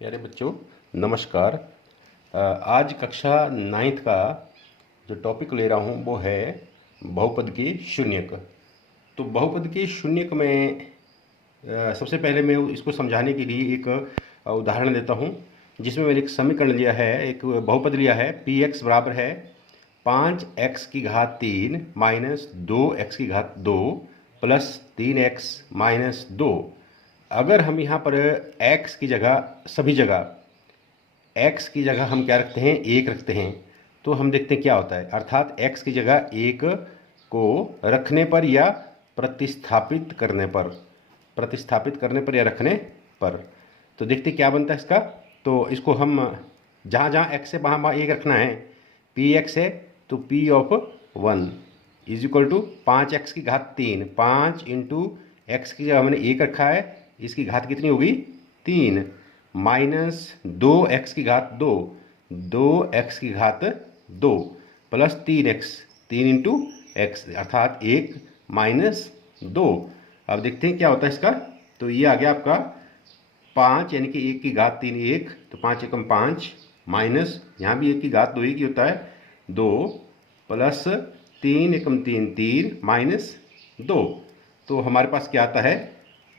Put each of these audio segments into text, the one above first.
प्यारे बच्चों नमस्कार। आज कक्षा 9th का जो टॉपिक ले रहा हूँ वो है बहुपद के शून्यक। तो बहुपद के शून्यक में सबसे पहले मैं इसको समझाने के लिए एक उदाहरण देता हूँ, जिसमें मैंने एक समीकरण लिया है, एक बहुपद लिया है। पी एक्स बराबर है 5x की घात 3 माइनस 2x की घात 2 प्लस 3x माइनस 2। अगर हम यहाँ पर x की जगह सभी जगह x की जगह हम क्या रखते हैं, 1 रखते हैं, तो हम देखते हैं क्या होता है। अर्थात x की जगह 1 को रखने पर या प्रतिस्थापित करने पर या रखने पर, तो देखते क्या बनता है इसका। तो इसको हम जहाँ जहाँ x है वहाँ 1 रखना है। पी एक्स है तो p of 1 is equal to 5x की घात 3। 5 इंटू एक्स की जगह हमने 1 रखा है, इसकी घात कितनी होगी 3, माइनस 2x की घात 2, 2x की घात 2 प्लस 3x, 3 इंटू एक्स अर्थात 1 माइनस 2। अब देखते हैं क्या होता है इसका। तो ये आ गया आपका 5 यानी कि 1 की घात 3 1, तो 5 एकम 5 माइनस यहाँ भी 1 की घात 2 ही की होता है 2 प्लस 3 एकम 3 3 माइनस 2। तो हमारे पास क्या आता है,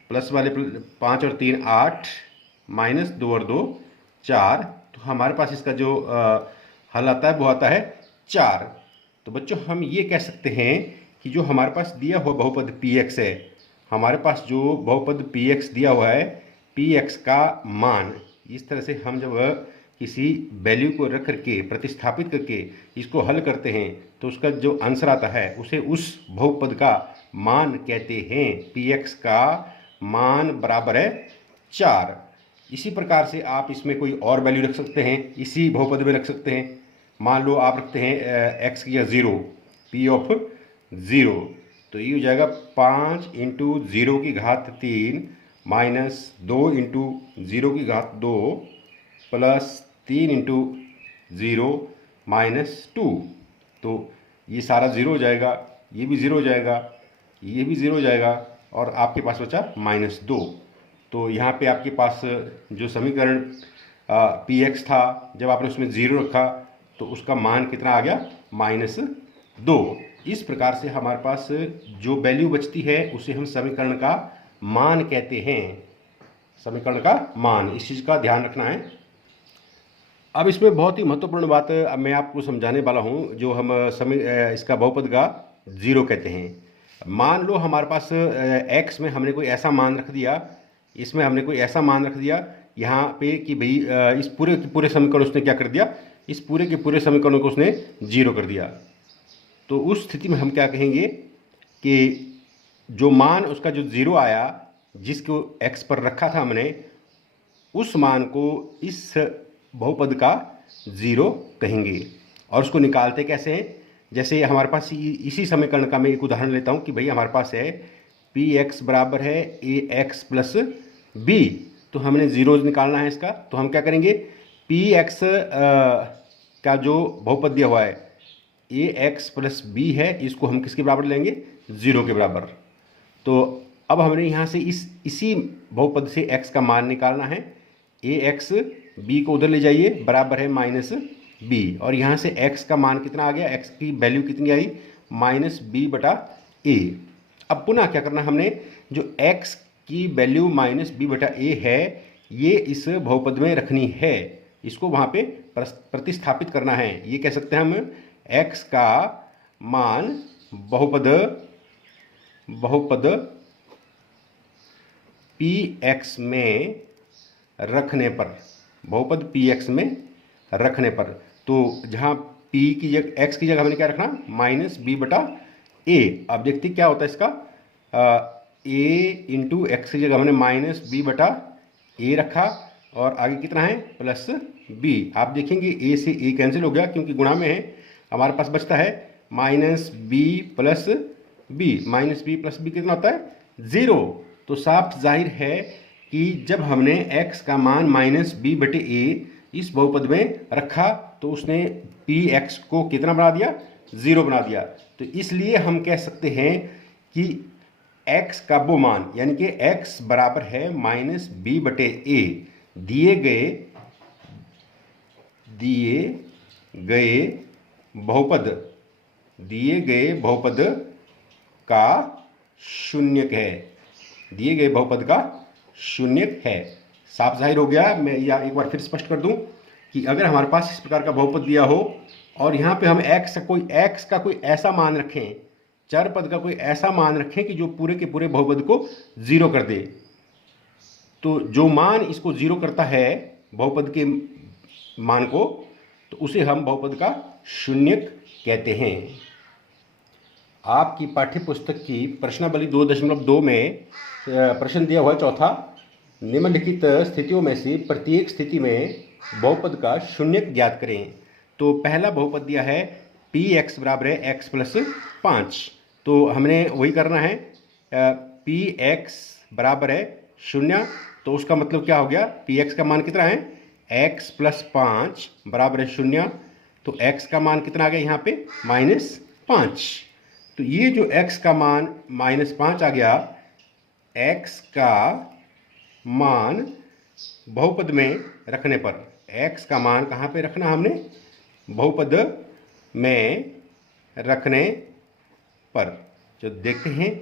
प्लस वाले 5 और 3 8 माइनस 2 और 2 4। तो हमारे पास इसका जो हल आता है वो आता है 4। तो बच्चों हम ये कह सकते हैं कि जो हमारे पास दिया हुआ बहुपद पी एक्स है, हमारे पास जो बहुपद पी एक्स दिया हुआ है, पी एक्स का मान इस तरह से हम जब किसी वैल्यू को रख करके प्रतिस्थापित करके इसको हल करते हैं तो उसका जो आंसर आता है उसे उस बहुपद का मान कहते हैं। पी एक्स का मान बराबर है 4। इसी प्रकार से आप इसमें कोई और वैल्यू रख सकते हैं, इसी बहुपद में रख सकते हैं। मान लो आप रखते हैं एक्स की 0, पी ऑफ 0, तो ये हो जाएगा 5 इंटू 0 की घात 3 माइनस 2 इंटू 0 की घात 2 प्लस 3 इंटू 0 माइनस 2। तो ये सारा 0 हो जाएगा, ये भी 0 हो जाएगा, ये भी 0 हो जाएगा और आपके पास बचा माइनस 2। तो यहाँ पे आपके पास जो समीकरण पी एक्स था, जब आपने उसमें 0 रखा तो उसका मान कितना आ गया, माइनस 2। इस प्रकार से हमारे पास जो वैल्यू बचती है उसे हम समीकरण का मान कहते हैं। समीकरण का मान, इस चीज़ का ध्यान रखना है। अब इसमें बहुत ही महत्वपूर्ण बात मैं आपको समझाने वाला हूँ, जो हम इसका बहुपद का 0 कहते हैं। मान लो हमारे पास x में हमने कोई ऐसा मान रख दिया, इसमें हमने कोई ऐसा मान रख दिया यहाँ पे कि भाई इस पूरे के पूरे समीकरण उसने क्या कर दिया, इस पूरे के पूरे समीकरण को उसने 0 कर दिया। तो उस स्थिति में हम क्या कहेंगे कि जो मान उसका जो 0 आया, जिसको x पर रखा था हमने, उस मान को इस बहुपद का 0 कहेंगे। और उसको निकालते कैसे हैं, जैसे हमारे पास इसी समीकरण का मैं एक उदाहरण लेता हूँ कि भाई हमारे पास है पी एक्स बराबर है ए एक्स प्लस बी। तो हमने 0 निकालना है इसका, तो हम क्या करेंगे, पी एक्स का जो बहुपद दिया हुआ है ए एक्स प्लस बी है, इसको हम किसके बराबर लेंगे, 0 के बराबर। तो अब हमने यहाँ से इसी बहुपद से x का मान निकालना है। ए एक्स बी को उधर ले जाइए, बराबर है माइनस बी, और यहाँ से x का मान कितना आ गया, x की वैल्यू कितनी आई, माइनस बी बटा ए। अब पुनः क्या करना, हमने जो x की वैल्यू माइनस बी बटा ए है ये इस बहुपद में रखनी है, इसको वहाँ पे प्रतिस्थापित करना है। ये कह सकते हैं हम x का मान बहुपद पी एक्स में रखने पर, बहुपद पी एक्स में रखने पर, तो जहाँ p की जगह x की जगह हमने क्या रखना, माइनस बी बटा ए। अब देखते क्या होता है इसका, a इंटू एक्स की जगह हमने माइनस बी बटा ए रखा और आगे कितना है, प्लस b। आप देखेंगे a से a कैंसिल हो गया क्योंकि गुणा में है, हमारे पास बचता है minus b plus b. Minus b plus b कितना होता है, 0। तो साफ जाहिर है कि जब हमने x का मान माइनस बी बटे ए इस बहुपद में रखा तो उसने पी एक्स को कितना बना दिया, 0 बना दिया। तो इसलिए हम कह सकते हैं कि x का वो मान यानी कि x बराबर है माइनस बी बटे ए, दिए गए बहुपद का शून्यक है, दिए गए बहुपद का शून्यक है। साफ जाहिर हो गया। मैं या एक बार फिर स्पष्ट कर दूं कि अगर हमारे पास इस प्रकार का बहुपद दिया हो और यहाँ पे हम x का कोई ऐसा मान रखें, चर पद का कोई ऐसा मान रखें कि जो पूरे के पूरे बहुपद को जीरो कर दे, तो जो मान इसको जीरो करता है बहुपद के मान को, तो उसे हम बहुपद का शून्यक कहते हैं। आपकी पाठ्य पुस्तक की प्रश्नावली 2.2 में प्रश्न दिया हुआ है चौथा, निम्नलिखित स्थितियों में से प्रत्येक स्थिति में बहुपद का शून्यक ज्ञात करें। तो पहला बहुपद दिया है px बराबर है x प्लस 5, तो हमने वही करना है। px बराबर है 0, तो उसका मतलब क्या हो गया, px का मान कितना है, x प्लस 5 बराबर है 0, तो x का मान कितना आ गया यहाँ पे -5। तो ये जो x का मान -5 आ गया, x का मान बहुपद में रखने पर, x का मान कहाँ पे रखना हमने, बहुपद में रखने पर। जो देखते हैं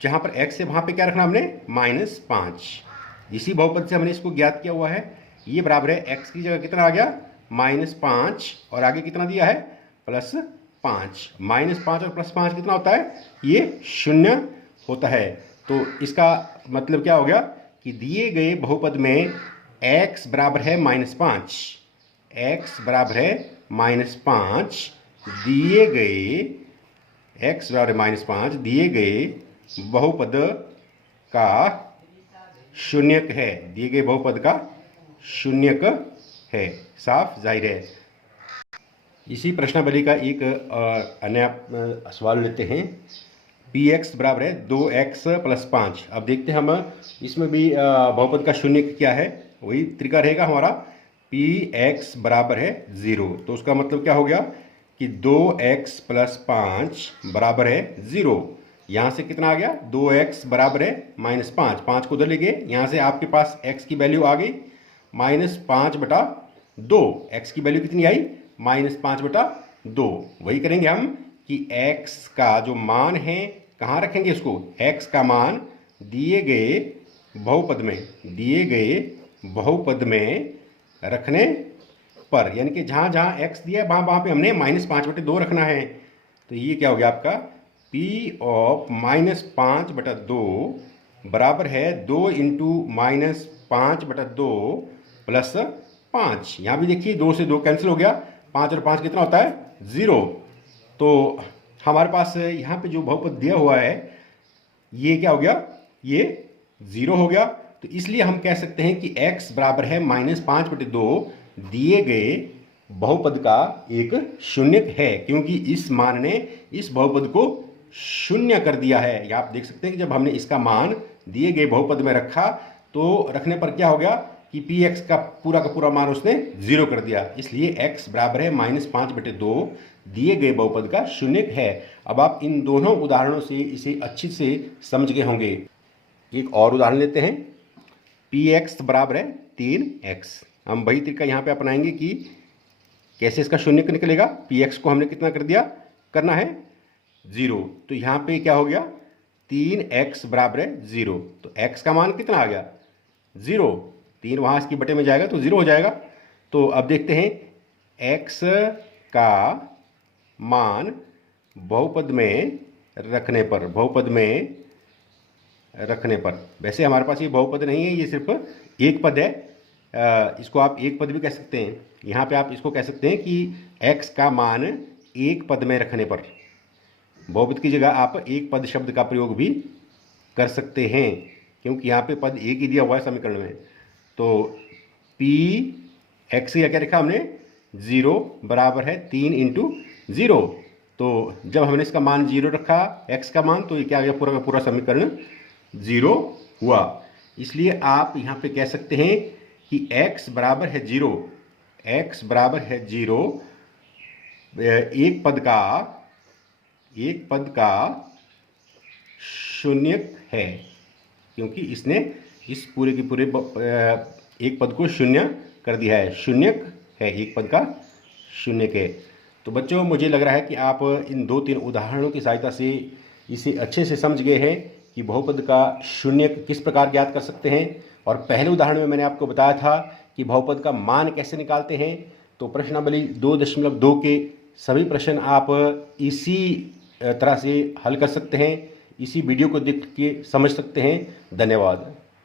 जहाँ पर x है वहाँ पे क्या रखना हमने, -5। इसी बहुपद से हमने इसको ज्ञात किया हुआ है। ये बराबर है x की जगह कितना आ गया, -5, और आगे कितना दिया है, +5। -5 और +5 कितना होता है, ये 0 होता है। तो इसका मतलब क्या हो गया कि दिए गए बहुपद में x बराबर है -5, x बराबर है -5, दिए गए x बराबर -5 दिए गए बहुपद का शून्यक है, दिए गए बहुपद का शून्यक है। साफ जाहिर है। इसी प्रश्नावली का एक अन्य सवाल लेते हैं। px बराबर है 2x प्लस 5। अब देखते हैं हम इसमें भी बहुपद का शून्यक क्या है, वही तरीका रहेगा हमारा। px बराबर है 0, तो उसका मतलब क्या हो गया कि 2x प्लस 5 बराबर है 0। यहाँ से कितना आ गया, 2x बराबर है -5, 5 को उधर ले गए, यहाँ से आपके पास x की वैल्यू आ गई -5/2। x की वैल्यू कितनी आई, -5/2। वही करेंगे हम कि x का जो मान है कहाँ रखेंगे इसको, x का मान दिए गए बहुपद में रखने पर, यानी कि जहाँ जहाँ x दिया है वहाँ पे हमने -5/2 रखना है। तो ये क्या हो गया आपका, p ऑफ -5/2 बराबर है 2 × -5/2 प्लस 5। यहाँ भी देखिए 2 से 2 कैंसिल हो गया, 5 और 5 कितना होता है, 0। तो हमारे पास यहाँ पे जो बहुपद दिया हुआ है ये क्या हो गया, ये 0 हो गया। तो इसलिए हम कह सकते हैं कि x बराबर है -5/2 दिए गए बहुपद का एक शून्यक है, क्योंकि इस मान ने इस बहुपद को शून्य कर दिया है। या आप देख सकते हैं कि जब हमने इसका मान दिए गए बहुपद में रखा तो रखने पर क्या हो गया कि px का पूरा मान उसने 0 कर दिया। इसलिए x बराबर है -5/2 दिए गए बहुपद का शून्यक है। अब आप इन दोनों उदाहरणों से इसे अच्छी से समझ गए होंगे। एक और उदाहरण लेते हैं। px बराबर है 3x। हम वही तरीका यहाँ पे अपनाएंगे कि कैसे इसका शून्यक निकलेगा। px को हमने कितना कर दिया, करना है 0। तो यहाँ पे क्या हो गया, 3x बराबर है 0। तो x का मान कितना आ गया, 0। 3 वहाँ इसकी बटे में जाएगा तो 0 हो जाएगा। तो अब देखते हैं x का मान बहुपद में रखने पर, वैसे हमारे पास ये बहुपद नहीं है, ये सिर्फ एक पद है। इसको आप एक पद भी कह सकते हैं। यहाँ पे आप इसको कह सकते हैं कि x का मान एक पद में रखने पर, बहुपद की जगह आप एक पद शब्द का प्रयोग भी कर सकते हैं, क्योंकि यहाँ पे पद एक ही दिया हुआ है समीकरण में। तो px क्या क्या लिखा हमने, 0 बराबर है 3 × 0। तो जब हमने इसका मान 0 रखा, x का मान, तो ये क्या आ गया, पूरा का पूरा समीकरण 0 हुआ। इसलिए आप यहाँ पे कह सकते हैं कि x बराबर है 0, x बराबर है 0 एक पद का शून्यक है, क्योंकि इसने इस पूरे के पूरे एक पद को शून्य कर दिया है, शून्यक है, एक पद का शून्यक है। तो बच्चों मुझे लग रहा है कि आप इन 2-3 उदाहरणों की सहायता से इसे अच्छे से समझ गए हैं कि बहुपद का शून्यक किस प्रकार ज्ञात कर सकते हैं। और पहले उदाहरण में मैंने आपको बताया था कि बहुपद का मान कैसे निकालते हैं। तो प्रश्नावली 2.2 के सभी प्रश्न आप इसी तरह से हल कर सकते हैं, इसी वीडियो को देख के समझ सकते हैं। धन्यवाद।